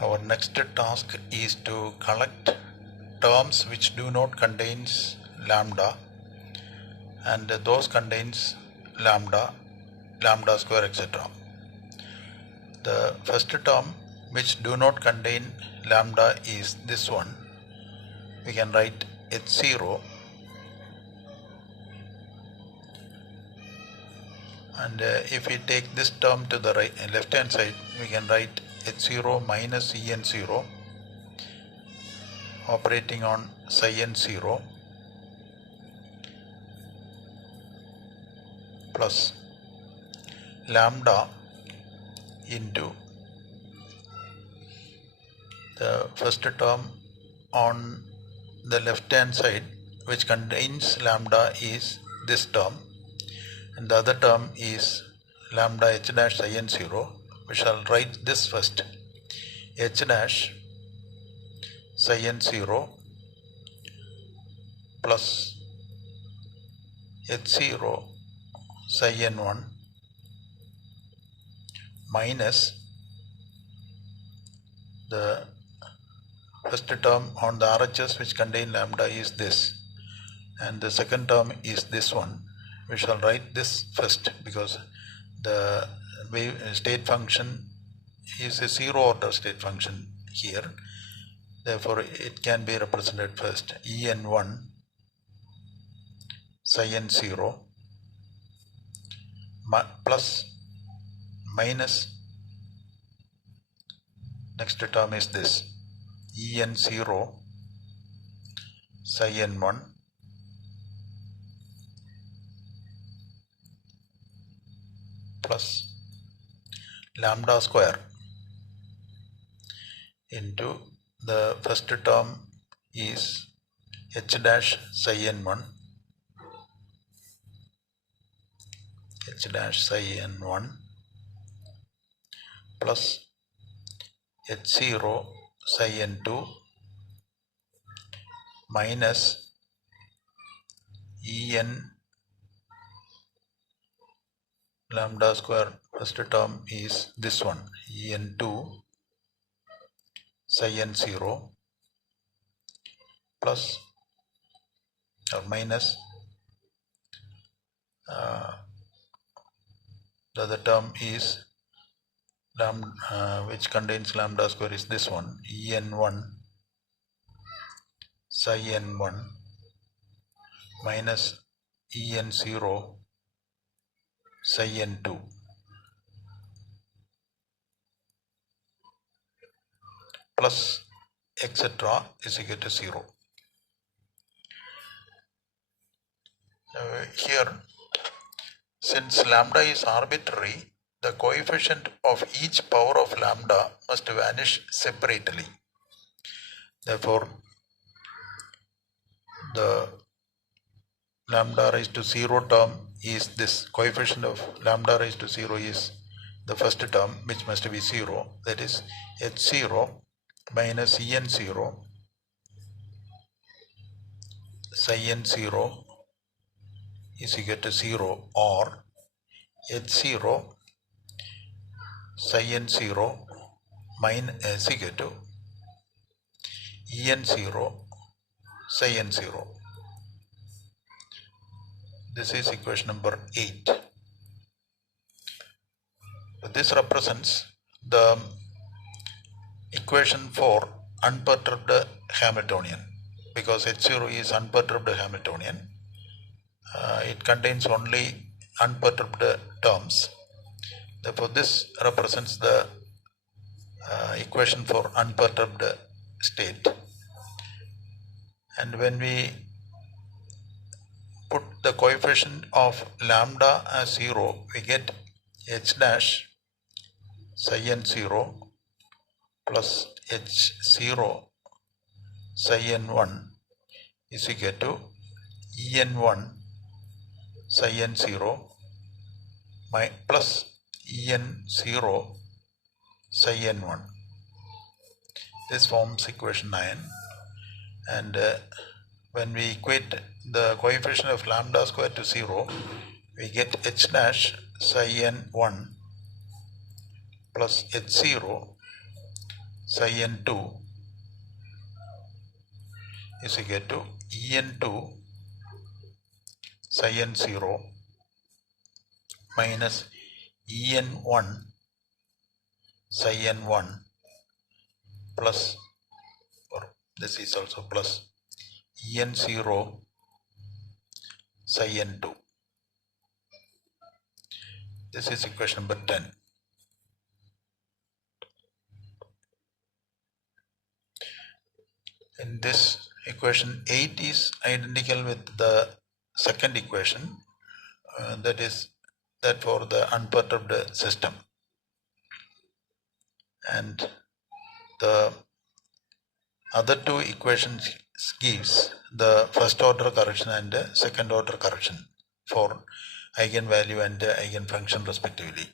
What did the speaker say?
Our next task is to collect terms which do not contains lambda and those contains lambda, lambda square, etc. The first term which do not contain lambda is this one. We can write h0, and if we take this term to the left hand side, we can write h0 minus en0 operating on psi n0 plus lambda into the first term on the left hand side which contains lambda is this term, and the other term is lambda h dash psi n0. We shall write this first, h dash psi n0 plus h0 psi n1 minus the first term on the RHS which contain lambda is this, and the second term is this one. We shall write this first because the wave state function is a zero order state function here, therefore it can be represented first. En1 psi n0 plus minus next term is this en0 psi n1 plus lambda square into the first term is h dash psi n1 plus h0 psi n2 minus en lambda square, first term is this one, en2 psi n0 plus or minus the other term is lambda which contains lambda square is this one, en1 psi n1 minus en0 psi n2 plus etc. is equal to 0. Here, since lambda is arbitrary, the coefficient of each power of lambda must vanish separately. Therefore, the lambda raised to 0 term is this, coefficient of lambda raised to 0 is the first term which must be 0, that is h0 minus en0 psi n0 is equal to 0, or h0 psi n0 is equal to en0 psi n0. This is equation number 8. This represents the equation for unperturbed Hamiltonian, because H0 is unperturbed Hamiltonian. It contains only unperturbed terms. Therefore, this represents the equation for unperturbed state. And when we put the coefficient of lambda as 0, we get h dash psi n0 plus h0 psi n1 is equal to en1 psi n0 plus en0 psi n1. This forms equation 9, and when we equate the coefficient of lambda square to 0, we get h dash psi n1 plus h0 psi n2 is equal to en2 psi n0 minus en1 psi n1 plus, or this is also plus, en0 psi n2. This is equation number 10. In this equation 8 is identical with the second equation, that is that for the unperturbed system, and the other two equations gives the first order correction and second order correction for eigenvalue and eigenfunction respectively.